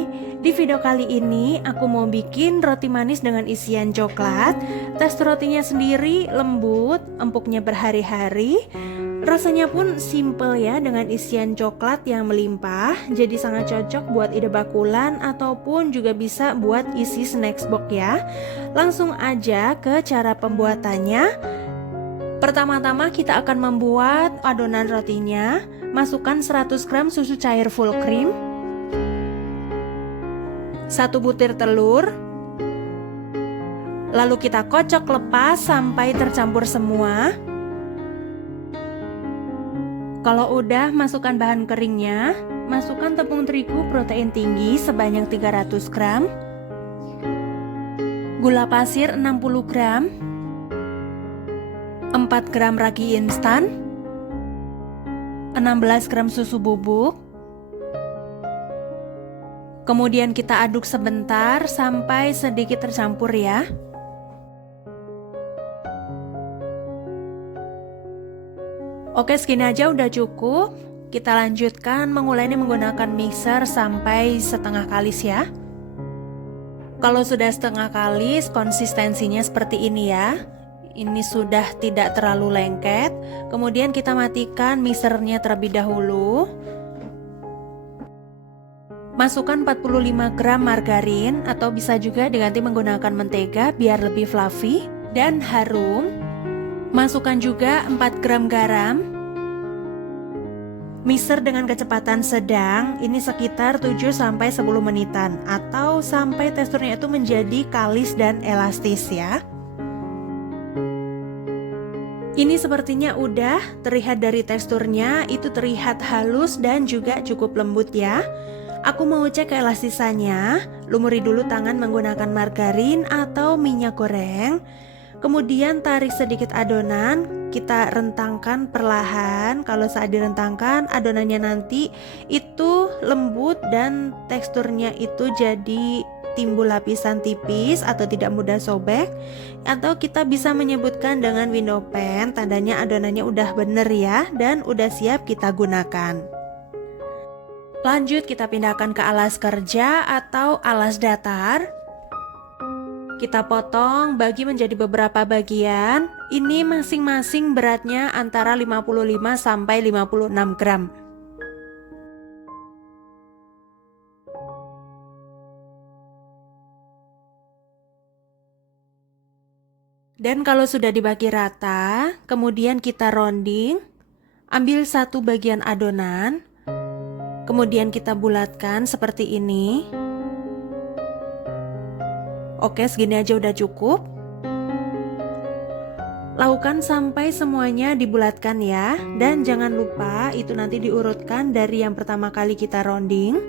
Hai, di video kali ini aku mau bikin roti manis dengan isian coklat. Tekstur rotinya sendiri lembut, empuknya berhari-hari. Rasanya pun simple ya, dengan isian coklat yang melimpah. Jadi sangat cocok buat ide bakulan ataupun juga bisa buat isi snack box ya. Langsung aja ke cara pembuatannya. Pertama-tama kita akan membuat adonan rotinya. Masukkan 100 gram susu cair full cream, 1 butir telur, lalu kita kocok lepas sampai tercampur semua. Kalau udah, masukkan bahan keringnya. Masukkan tepung terigu protein tinggi sebanyak 300 gram, gula pasir 60 gram, 4 gram ragi instan, 16 gram susu bubuk. Kemudian kita aduk sebentar sampai sedikit tercampur ya. Oke, segini aja udah cukup. Kita lanjutkan mengulainya menggunakan mixer sampai setengah kalis ya. Kalau sudah setengah kalis, konsistensinya seperti ini ya. Ini sudah tidak terlalu lengket. Kemudian kita matikan mixernya terlebih dahulu. Masukkan 45 gram margarin atau bisa juga diganti menggunakan mentega biar lebih fluffy dan harum. Masukkan juga 4 gram garam. Mixer dengan kecepatan sedang, ini sekitar 7-10 menitan atau sampai teksturnya itu menjadi kalis dan elastis ya. Ini sepertinya udah terlihat dari teksturnya, itu terlihat halus dan juga cukup lembut ya. Aku mau cek keelastisannya. Lumuri dulu tangan menggunakan margarin atau minyak goreng. Kemudian tarik sedikit adonan, kita rentangkan perlahan. Kalau saat direntangkan, adonannya nanti itu lembut dan teksturnya itu jadi timbul lapisan tipis atau tidak mudah sobek. Atau kita bisa menyebutkan dengan window pan, tandanya adonannya udah bener ya dan udah siap kita gunakan. Lanjut kita pindahkan ke alas kerja atau alas datar. Kita potong bagi menjadi beberapa bagian. Ini masing-masing beratnya antara 55 sampai 56 gram. Dan kalau sudah dibagi rata, kemudian kita rounding. Ambil satu bagian adonan. Kemudian kita bulatkan seperti ini. Oke, segini aja udah cukup. Lakukan sampai semuanya dibulatkan ya. Dan jangan lupa itu nanti diurutkan dari yang pertama kali kita rounding.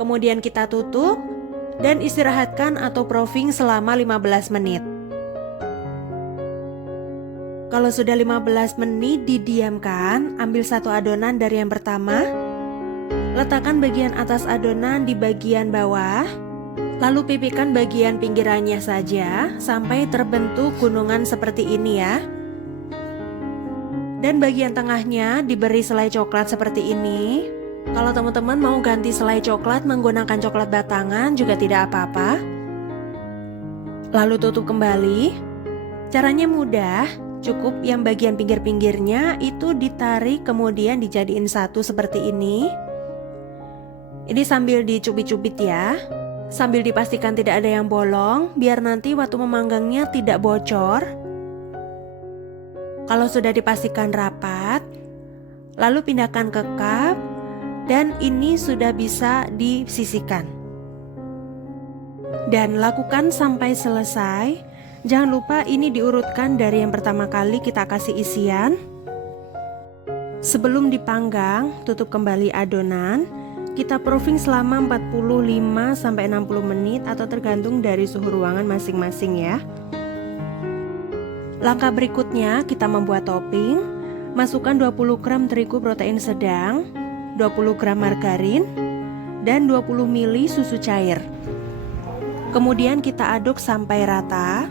Kemudian kita tutup dan istirahatkan atau proofing selama 15 menit. Kalau sudah 15 menit didiamkan, ambil satu adonan dari yang pertama. Letakkan bagian atas adonan di bagian bawah. Lalu pipihkan bagian pinggirannya saja sampai terbentuk gunungan seperti ini ya. Dan bagian tengahnya diberi selai coklat seperti ini. Kalau teman-teman mau ganti selai coklat menggunakan coklat batangan juga tidak apa-apa. Lalu tutup kembali. Caranya mudah. Cukup yang bagian pinggir-pinggirnya itu ditarik kemudian dijadiin satu seperti ini. Ini sambil dicubit-cubit ya. Sambil dipastikan tidak ada yang bolong biar nanti waktu memanggangnya tidak bocor. Kalau sudah dipastikan rapat, lalu pindahkan ke cup dan ini sudah bisa disisihkan. Dan lakukan sampai selesai. Jangan lupa ini diurutkan dari yang pertama kali kita kasih isian. Sebelum dipanggang, tutup kembali adonan. Kita proofing selama 45-60 menit atau tergantung dari suhu ruangan masing-masing ya. Langkah berikutnya kita membuat topping. Masukkan 20 gram terigu protein sedang, 20 gram margarin, dan 20 ml susu cair. Kemudian kita aduk sampai rata.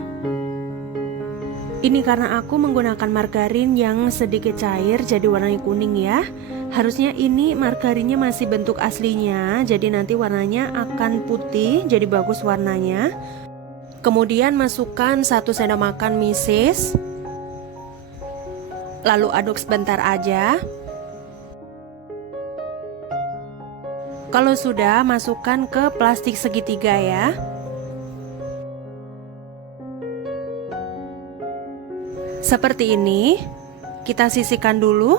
Ini karena aku menggunakan margarin yang sedikit cair jadi warnanya kuning ya. Harusnya ini margarinnya masih bentuk aslinya, jadi nanti warnanya akan putih, jadi bagus warnanya. Kemudian masukkan 1 sendok makan meses. Lalu aduk sebentar aja. Kalau sudah, masukkan ke plastik segitiga ya. Seperti ini, kita sisihkan dulu.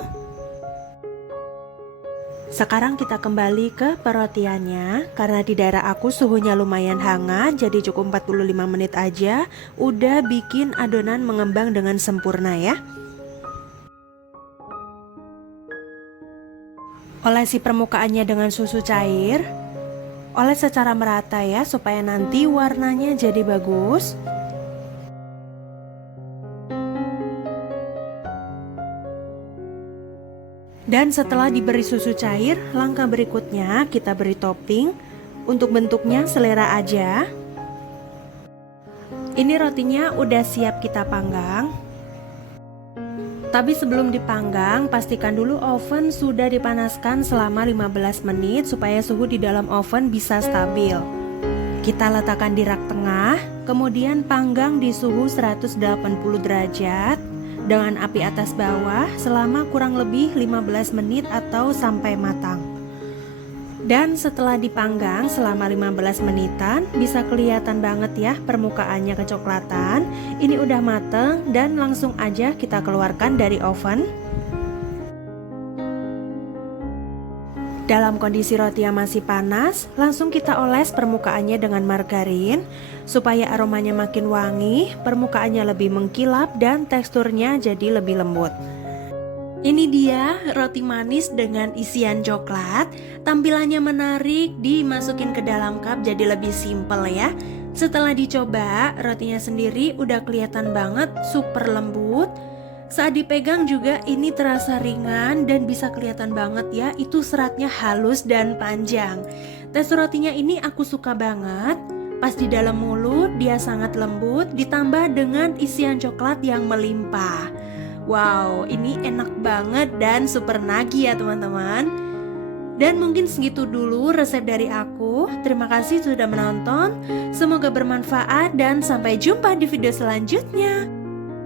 Sekarang kita kembali ke perotiannya. Karena di daerah aku suhunya lumayan hangat, jadi cukup 45 menit aja udah bikin adonan mengembang dengan sempurna ya. Olesi permukaannya dengan susu cair. Oles secara merata ya, supaya nanti warnanya jadi bagus. Dan setelah diberi susu cair, langkah berikutnya kita beri topping. Untuk bentuknya selera aja. Ini rotinya udah siap kita panggang. Tapi sebelum dipanggang, pastikan dulu oven sudah dipanaskan selama 15 menit supaya suhu di dalam oven bisa stabil. Kita letakkan di rak tengah, kemudian panggang di suhu 180 derajat. Dengan api atas bawah selama kurang lebih 15 menit atau sampai matang. Dan setelah dipanggang selama 15 menitan, bisa kelihatan banget ya permukaannya kecoklatan. Ini udah mateng dan langsung aja kita keluarkan dari oven. Dalam kondisi roti yang masih panas, langsung kita oles permukaannya dengan margarin supaya aromanya makin wangi, permukaannya lebih mengkilap dan teksturnya jadi lebih lembut. Ini dia roti manis dengan isian coklat. Tampilannya menarik, dimasukin ke dalam cup jadi lebih simple ya. Setelah dicoba, rotinya sendiri udah kelihatan banget super lembut. Saat dipegang juga ini terasa ringan dan bisa kelihatan banget ya, itu seratnya halus dan panjang. Tekstur rotinya ini aku suka banget. Pas di dalam mulut dia sangat lembut, ditambah dengan isian coklat yang melimpah. Wow, ini enak banget dan super nagih ya teman-teman. Dan mungkin segitu dulu resep dari aku. Terima kasih sudah menonton. Semoga bermanfaat dan sampai jumpa di video selanjutnya.